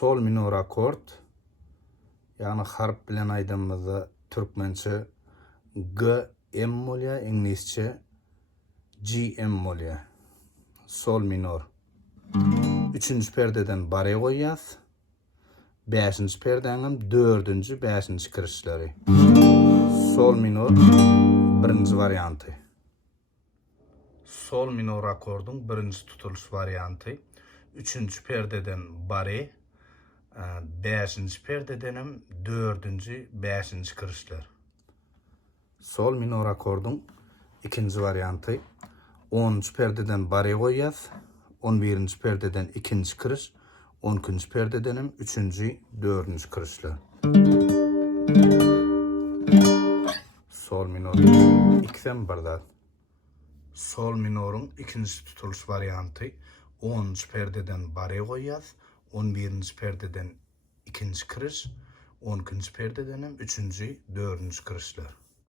sol minor akord, yani harp bilen aydığımızda Türkmençe G M bolýa, İngilizce G M bolýa. Sol minor. 3-nji perdeden bare goýýas. 5-nji perdeňem 4-nji 5-nji kirişleri. Sol minor 1-nji varianty. Sol minor akordun 1-nji tutuluş varianty. 3-nji perdeden bare, 5-nji perdedenem 4-nji 5-nji kirişler. Sol minor akordun 2-nji varianty. 10-nji perdeden bare goýýas, 11-nji perdeden 2-nji kiriş, 12-nji perdedenem 3-nji 4-nji kirişler. Sol minor 2'den barda. Sol minorun 2-nji tutuluş varianty. 10-nji perdeden bare goýýas, 11-nji perdeden 2-nji kiriş, 12-nji perdedenem 3-nji 4-nji kirişler.